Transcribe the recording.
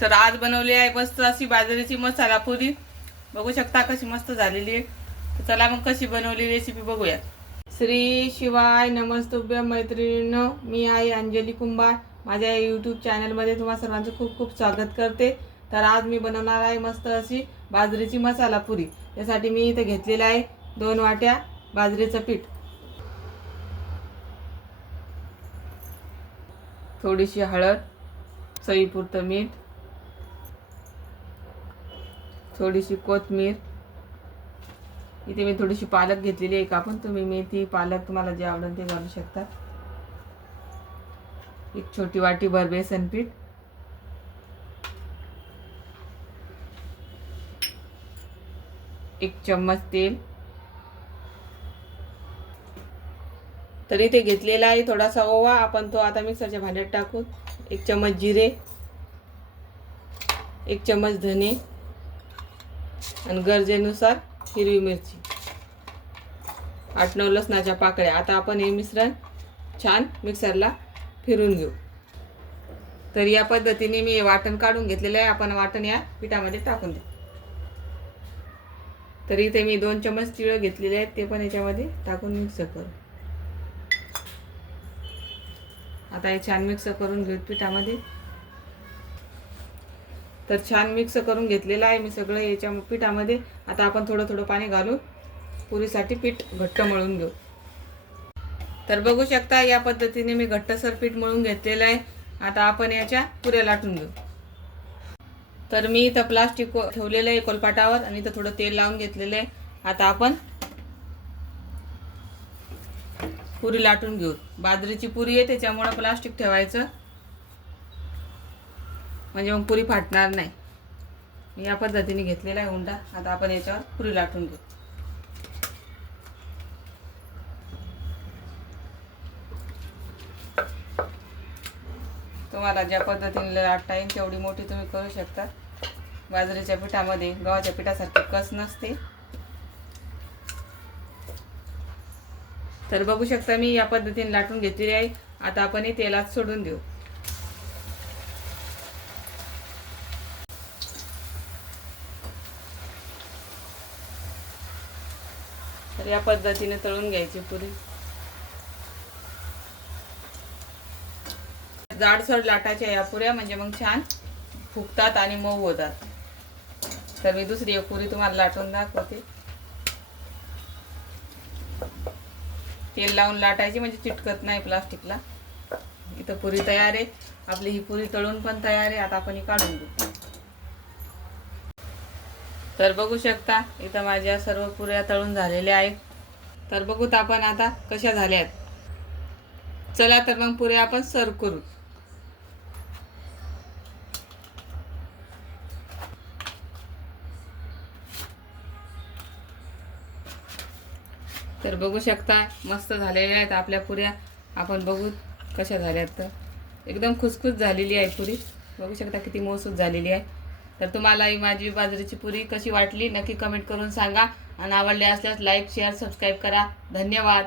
तर आज बनवली आहे मस्त अशी बाजरीची मसाला पुरी. बघू शकता कशी मस्त झालेली आहे. चला मग कशी बनवली रेसिपी बघूया. श्री शिवाय नमस्तुभ्य मैत्रिणींनो मी आहे अंजली कुंभार. माझ्या यूट्यूब चॅनलमध्ये तुम्हा सर्वांचं खूप खूप स्वागत करते. तर आज मी बनवणार आहे मस्त अशी बाजरीची मसाला पुरी. त्यासाठी मी इथे घेतलेलं आहे दोन वाट्या बाजरीचं पीठ. थोडीशी हळद चवीपुरतं मीठ थोडीशी कोथमीर. इथे मी थोडीशी पालक घेतलेली आहे कापून तुम्ही मेथी पालक तुम्हाला जे आवडेल ते घालू शकता. एक छोटी वाटी भर बेसन पीठ. एक चम्मच तेल. तर इथे घेतलेला आहे थोडासा ओवा. आपण तो आता मिक्सरच्या भांड्यात टाकू. एक चम्मच जिरे. एक चम्मच धने. आणि गरजेनुसार हिरवी मिरची. आठ नऊ लसणाच्या पाकळ्या. आता आपण हे मिश्रण छान मिक्सरला फिरून घेऊ. तर या पद्धतीने मी वाटण काढून घेतलेलं आहे. आपण वाटण या पिठामध्ये टाकून देऊ. तर इथे मी दोन चम्मच तिळं घेतलेले आहेत. ते पण याच्यामध्ये टाकून मिक्स करू. आता हे छान मिक्स करून घेऊ पिठामध्ये. तर छान मिक्स करून घेतलेलं आहे मी सगळं याच्या पिठामध्ये. आता आपण थोडं थोडं पाणी घालून पुरीसाठी पीठ घट्ट मळून घेऊ. तर बघू शकता या पद्धतीने मी घट्टसर पीठ मळून घेतलेलं आहे. आता आपण याच्या पुऱ्या लाटून घेऊ. तर मी इथं प्लास्टिक ठेवलेलं आहे कोलपाटावर आणि इथं थोडं तेल लावून घेतलेलं आहे. आता आपण पुरी लाटून घेऊ. बाजरीची पुरी आहे त्याच्यामुळं प्लास्टिक ठेवायचं. म्हणजे मग पुरी फाटणार नाही. मी या पद्धतीने घेतलेला आहे हुंडा. आता आपण याच्यावर पुरी लाटून घेऊ. तुम्हाला ज्या पद्धतीने लाटता येईल तेवढी मोठी तुम्ही करू शकता. बाजरीच्या पिठामध्ये गव्हाच्या पिठासारखी कस नसते. तर बघू शकता मी या पद्धतीने लाटून घेतलेली आहे. आता आपण हे तेलात सोडून देऊ. तर या पद्धतीने तळून घ्यायची पुरी. जाडसर लाटाच्या या पुऱ्या म्हणजे मग छान फुगतात आणि मऊ होतात. तर मी दुसरी एक पुरी तुम्हाला लाटून दाखवते. तेल लावून लाटायची म्हणजे चिटकत नाही प्लास्टिकला. इथं पुरी तयार आहे. आपली ही पुरी तळून पण तयार आहे. आता आपण ही काढून घेऊ. तर बघू शकता इथं माझ्या सर्व पुऱ्या तळून झालेल्या आहेत. तर बघूत आपण आता कशा झाल्यात चला तर मग पुऱ्या आपण सर्व करू. तर बघू शकता मस्त झालेल्या आहेत आपल्या पुऱ्या. आपण बघू कशा झाल्यात तर. एकदम खुसखुस झालेली आहे पुरी. बघू शकता किती मौसूद झालेली आहे. तर तुम्हाला ही माझी बाजरीची पुरी कशी वाटली नक्की कमेंट करून सांगा. आणि आवडले असल्यास लाईक शेअर सबस्क्राईब करा. धन्यवाद.